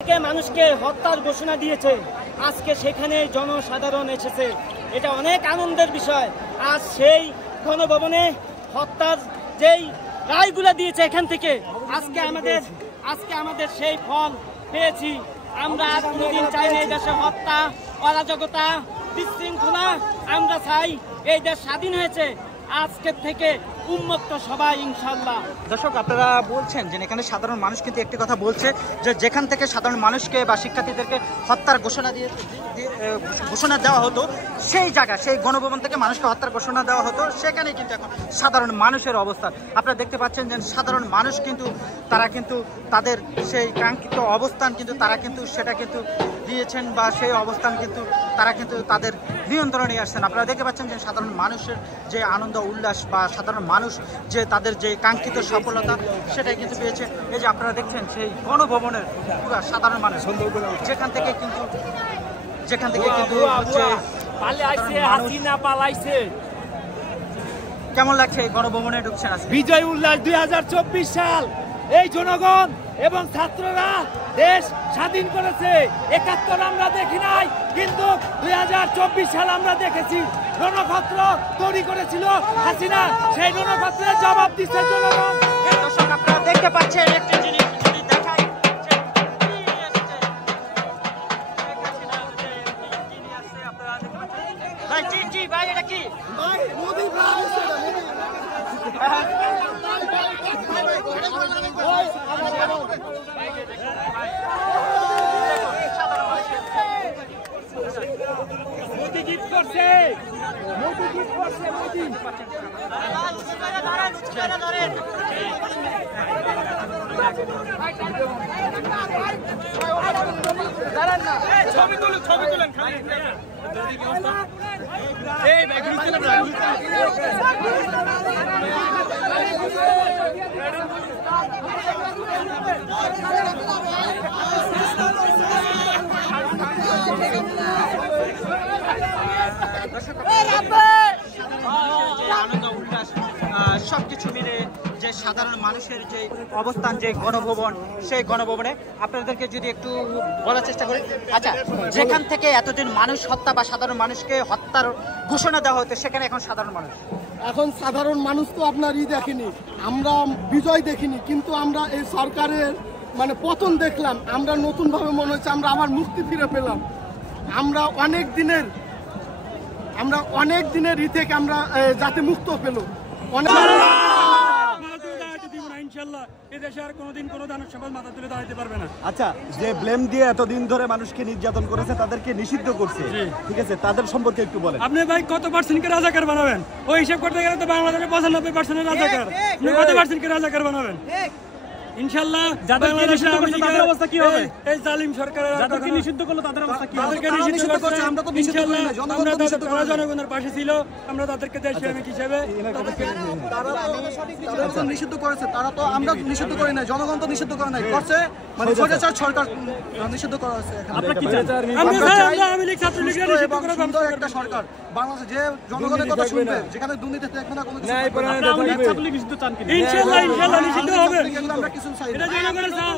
মানুষকে হত্যার ঘোষণা দিয়েছে, আজকে সেখানে জনসাধারণ এসেছে, এটা অনেক আনন্দের বিষয়। আজ সেই গণভবনে হত্যার যেই রায়গুলো দিয়েছে এখান থেকে আজকে আমাদের সেই ফল পেয়েছি। আমরা আর কোনোদিন চাই না এই দেশে হত্যা, অরাজকতা, বিশৃঙ্খলা। আমরা চাই এই দেশ স্বাধীন হয়েছে, আজকের থেকে উন্মুক্ত সবাই ইনশাল্লাহ। দর্শক, আপনারা বলছেন যে এখানে সাধারণ মানুষ কিন্তু একটি কথা বলছে যে যেখান থেকে সাধারণ মানুষকে বা শিক্ষার্থীদেরকে হত্যার ঘোষণা দেওয়া হতো, সেই জায়গা, সেই গণভবন থেকে মানুষকে হত্যার ঘোষণা দেওয়া হতো, সেখানে কিন্তু এখন সাধারণ মানুষের অবস্থান আপনারা দেখতে পাচ্ছেন যে সাধারণ মানুষ কিন্তু তারা কিন্তু তাদের সেই কাঙ্ক্ষিত অবস্থান কিন্তু তারা কিন্তু সেটা কিন্তু দিয়েছেন, বা সেই অবস্থান কিন্তু তারা কিন্তু তাদের নিয়ন্ত্রণে নিয়ে আসছেন। আপনারা দেখতে পাচ্ছেন যে সাধারণ মানুষের যে আনন্দ উল্লাস বা সাধারণ মানুষ যে তাদের যে কাঙ্ক্ষিত সফলতা সেটাই কিন্তু পেয়েছে। এই যে আপনারা দেখছেন সেই গণভবনের পুরো সাধারণ মানুষ যেখান থেকে কিন্তু কেমন লাগছে এই গণভবনে ঢুকছেন? বিজয় উল্লাস 2024 সাল এই জনগণ এবং ছাত্ররা দেশ স্বাধীন করেছে। 71 আমরা দেখি নাই, কিন্তু 2024 সাল আমরা দেখেছি। রণক্ষেত্র তৈরি করেছিল হাসিনা, সেই রণক্ষেত্রের জবাব দিচ্ছে জনগণ। দর্শক, আপনারা দেখতে পাচ্ছেন একটি জিনিস যদি দেখাই, ভাই এটা কি মোদি গিফট করছে, মোদি গিফট করছে, মোদি ছবি তুলেন আনন্দ উল্লাস সবকিছু মিলে যে সাধারণ মানুষের যে অবস্থান, যে গণভবন, সেই গণভবনে আপনাদেরকে যদি একটু বলার চেষ্টা করি। আচ্ছা, যেখান থেকে এতদিন মানুষ হত্যা বা সাধারণ মানুষকে হত্যার ঘোষণা দেওয়া হতো, সেখানে এখন সাধারণ মানুষ তো আপনার দেখিনি, আমরা বিজয় দেখিনি, কিন্তু আমরা এই সরকারের পতন দেখলাম। আমরা নতুন ভাবে মনে হচ্ছে আমরা আবার মুক্তি ফিরে পেলাম। আমরা অনেক দিনের থেকে আমরা যাতে মুক্ত পেল। আচ্ছা, যে ব্লেম দিয়ে এতদিন ধরে মানুষকে নির্যাতন করেছে, তাদেরকে নিষিদ্ধ করছে, ঠিক আছে, তাদের সম্পর্কে একটু বলেন। আপনি ভাই কত পার্সেন্টকে রাজাকার বানাবেন? ওই হিসাব করতে গেলে তো বাংলাদেশে 95% রাজাকার। কত পার্সেন্টকে রাজাকার বানাবেন? ইনশাআল্লাহ তাদের অবস্থা কি হবে? এই জালিম সরকারের যাদেরকে নিষিদ্ধ করলো তাদের অবস্থা কি হবে? তাদেরকে নিষিদ্ধ করছে, আমরা তো নিষিদ্ধ করি না, জনগণের পাশে ছিল, আমরা তাদেরকে দেশ প্রেমিক হিসেবে তারা নিষিদ্ধ করেছে। তারা তো, আমরা নিষিদ্ধ করি না, জনগণ তো নিষিদ্ধ করে নাই, করছে স্বৈরাচার সরকার নিষিদ্ধ করা হয়েছে। আমরা কি চাই? আমরা আওয়ামী লীগ ছাত্রলীগের নিষিদ্ধ করে সুন্দর একটা সরকার বাংলাদেশে, যে জনগণের কথা শুনবে, যেখানে দুর্নীতি থাকবে না, কোনো কিছু ইনশাআল্লাহ নিষিদ্ধ হবে। আমরা কিছু চাই না। এটা জনগণের চাওয়া।